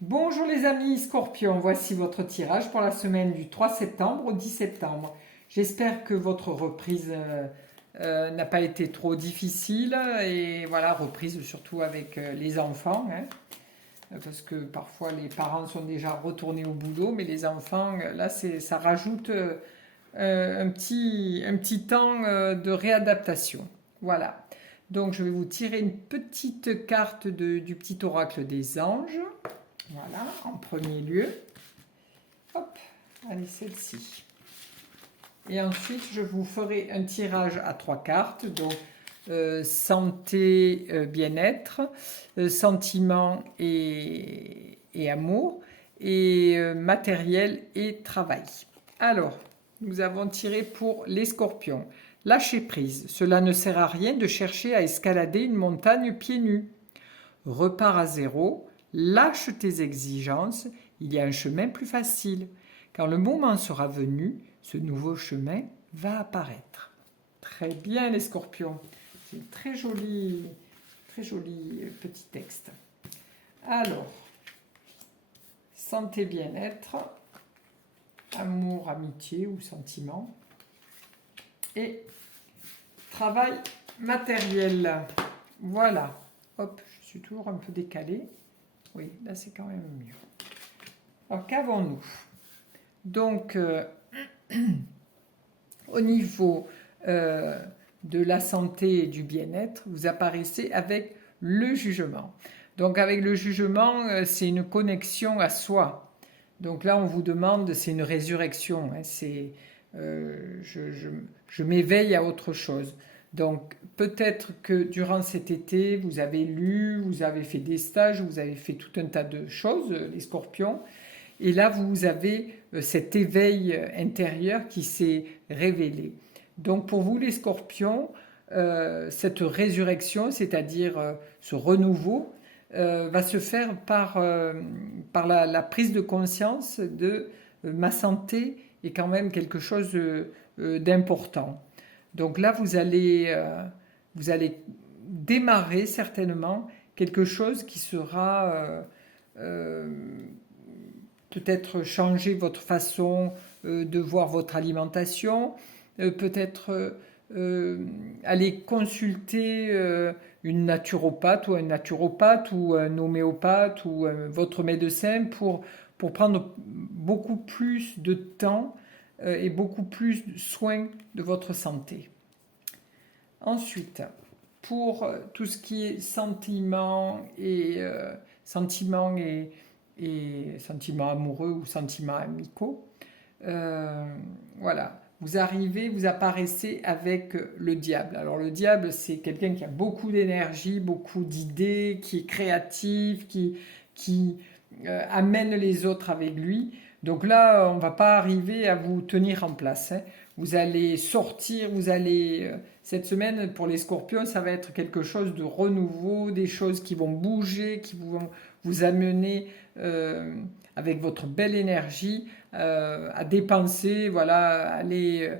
Bonjour les amis Scorpions, voici votre tirage pour la semaine du 3 septembre au 10 septembre. J'espère que votre reprise n'a pas été trop difficile et voilà, reprise surtout avec les enfants, hein, parce que parfois les parents sont déjà retournés au boulot, mais les enfants, là, ça rajoute un petit temps de réadaptation. Voilà. Donc je vais vous tirer une petite carte du petit oracle des anges. Voilà, en premier lieu. Hop, allez, celle-ci. Et ensuite, je vous ferai un tirage à 3 cartes. Donc, santé, bien-être, sentiment et amour, et matériel et travail. Alors, nous avons tiré pour les scorpions. Lâcher prise. Cela ne sert à rien de chercher à escalader une montagne pieds nus. Repars à zéro, lâche tes exigences, il y a un chemin plus facile. Quand le moment sera venu, ce nouveau chemin va apparaître. Très bien les scorpions. C'est un très joli petit texte. Alors, santé, bien-être, amour, amitié ou sentiment. Et travail matériel. Voilà. Hop, je suis toujours un peu décalée. Oui, là c'est quand même mieux. Alors qu'avons-nous? Donc, au niveau de la santé et du bien-être, vous apparaissez avec le jugement. Donc avec le jugement, c'est une connexion à soi. Donc là, on vous demande, c'est une résurrection. Hein, c'est, je m'éveille à autre chose. Donc peut-être que durant cet été, vous avez lu, vous avez fait des stages, vous avez fait tout un tas de choses, les scorpions. Et là, vous avez cet éveil intérieur qui s'est révélé. Donc pour vous, les scorpions, cette résurrection, c'est-à-dire ce renouveau, va se faire par la prise de conscience de ma santé est quand même quelque chose d'important. Donc là, vous allez démarrer certainement quelque chose qui sera peut-être changer votre façon de voir votre alimentation, peut-être aller consulter une naturopathe ou un naturopathe ou un homéopathe ou votre médecin pour prendre beaucoup plus de temps et beaucoup plus de soin de votre santé. Ensuite, pour tout ce qui est sentiments et sentiments amoureux ou sentiments amicaux, voilà, vous apparaissez avec le diable. Alors le diable, c'est quelqu'un qui a beaucoup d'énergie, beaucoup d'idées, qui est créatif, qui amène les autres avec lui. Donc là, on ne va pas arriver à vous tenir en place, hein. Vous allez sortir, cette semaine, pour les scorpions, ça va être quelque chose de renouveau, des choses qui vont bouger, qui vont vous amener avec votre belle énergie à dépenser, voilà, aller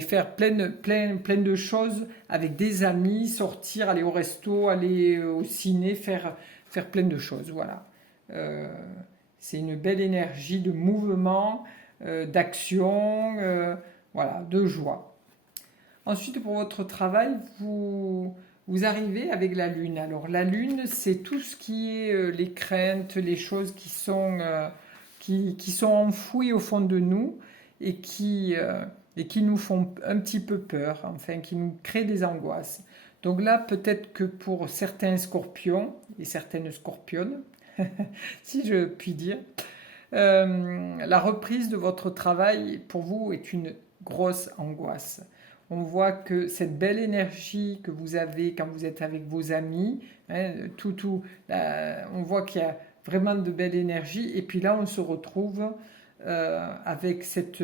faire plein de choses avec des amis, sortir, aller au resto, aller au ciné, faire plein de choses, voilà. Euh, c'est une belle énergie de mouvement, d'action, voilà, de joie. Ensuite, pour votre travail, vous arrivez avec la lune. Alors la lune, c'est tout ce qui est les craintes, les choses qui sont enfouies au fond de nous et qui nous font un petit peu peur, enfin qui nous créent des angoisses. Donc là, peut-être que pour certains scorpions et certaines scorpionnes, si je puis dire, la reprise de votre travail pour vous est une grosse angoisse. On voit que cette belle énergie que vous avez quand vous êtes avec vos amis, hein, on voit qu'il y a vraiment de belle énergie. Et puis là, on se retrouve avec cette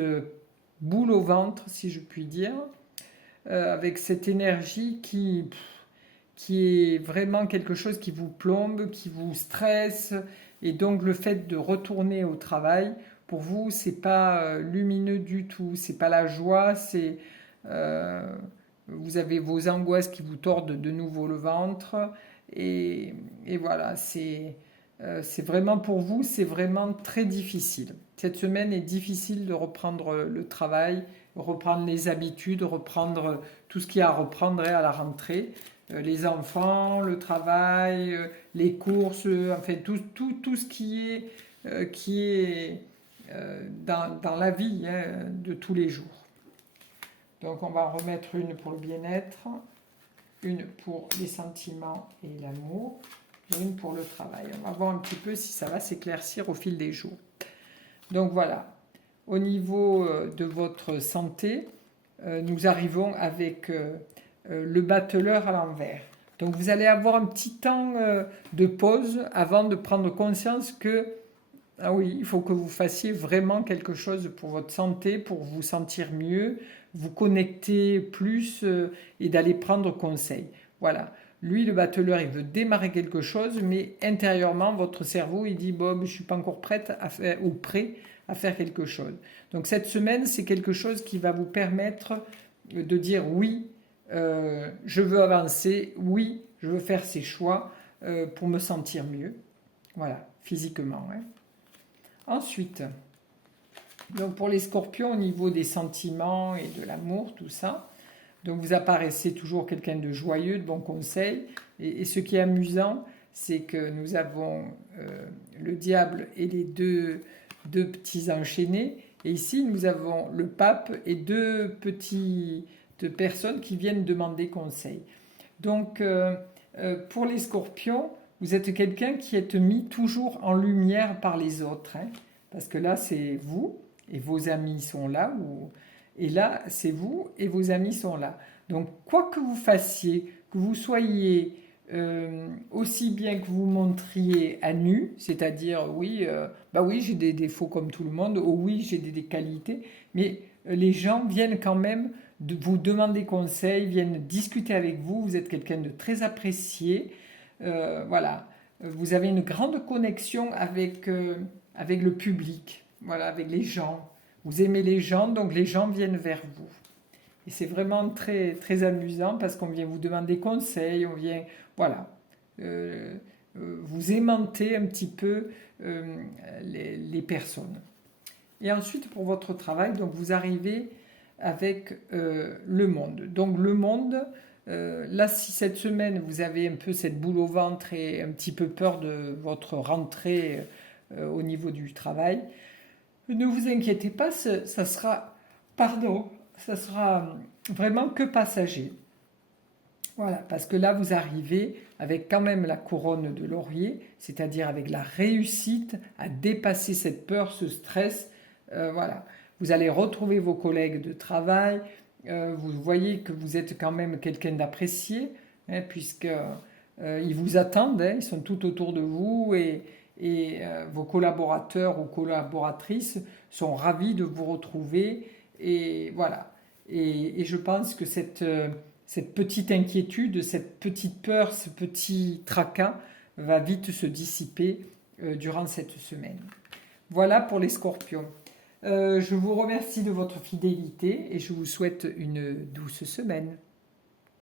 boule au ventre, si je puis dire, avec cette énergie qui est vraiment quelque chose qui vous plombe, qui vous stresse. Et donc le fait de retourner au travail, pour vous, c'est pas lumineux du tout. C'est pas la joie, euh, vous avez vos angoisses qui vous tordent de nouveau le ventre. Et voilà, c'est vraiment pour vous, c'est vraiment très difficile. Cette semaine est difficile de reprendre le travail, reprendre les habitudes, reprendre tout ce qu'il y a à reprendre à la rentrée. Les enfants, le travail, les courses, enfin tout ce qui est dans la vie de tous les jours. Donc on va en remettre une pour le bien-être, une pour les sentiments et l'amour, et une pour le travail. On va voir un petit peu si ça va s'éclaircir au fil des jours. Donc voilà, au niveau de votre santé, nous arrivons avec le battleur à l'envers. Donc vous allez avoir un petit temps de pause avant de prendre conscience que, ah oui, il faut que vous fassiez vraiment quelque chose pour votre santé, pour vous sentir mieux, vous connecter plus et d'aller prendre conseil. Voilà. Lui, le battleur, il veut démarrer quelque chose, mais intérieurement, votre cerveau, il dit, bon, je ne suis pas encore prête à faire, ou prêt à faire quelque chose. Donc cette semaine, c'est quelque chose qui va vous permettre de dire oui, je veux avancer, oui, je veux faire ces choix pour me sentir mieux. Voilà, physiquement. Ensuite, donc pour les scorpions, au niveau des sentiments et de l'amour, tout ça, donc vous apparaissez toujours quelqu'un de joyeux, de bon conseil. Et ce qui est amusant, c'est que nous avons le diable et les deux petits enchaînés. Et ici, nous avons le pape et deux personnes qui viennent demander conseil. Donc, pour les scorpions, vous êtes quelqu'un qui est mis toujours en lumière par les autres. Parce que là, c'est vous et vos amis sont là. Et là, c'est vous et vos amis sont là. Donc, quoi que vous fassiez, que vous soyez aussi bien que vous montriez à nu, c'est-à-dire, oui, oui, j'ai des défauts comme tout le monde, oh oui, j'ai des qualités, mais les gens viennent quand même vous demander conseil, viennent discuter avec vous, vous êtes quelqu'un de très apprécié, voilà. Vous avez une grande connexion avec le public, voilà, avec les gens. Vous aimez les gens, donc les gens viennent vers vous. Et c'est vraiment très, très amusant parce qu'on vient vous demander conseil, on vient, voilà, vous aimanter un petit peu les personnes. Et ensuite, pour votre travail, donc vous arrivez avec le monde. Donc le monde, là, si cette semaine, vous avez un peu cette boule au ventre et un petit peu peur de votre rentrée au niveau du travail, ne vous inquiétez pas, ça sera vraiment que passager. Voilà, parce que là, vous arrivez avec quand même la couronne de laurier, c'est-à-dire avec la réussite à dépasser cette peur, ce stress. Voilà, vous allez retrouver vos collègues de travail. Vous voyez que vous êtes quand même quelqu'un d'apprécié, puisque ils vous attendent, ils sont tout autour de vous et vos collaborateurs ou collaboratrices sont ravis de vous retrouver. Et voilà. Et je pense que cette petite inquiétude, cette petite peur, ce petit tracas va vite se dissiper durant cette semaine. Voilà pour les scorpions. Je vous remercie de votre fidélité et je vous souhaite une douce semaine.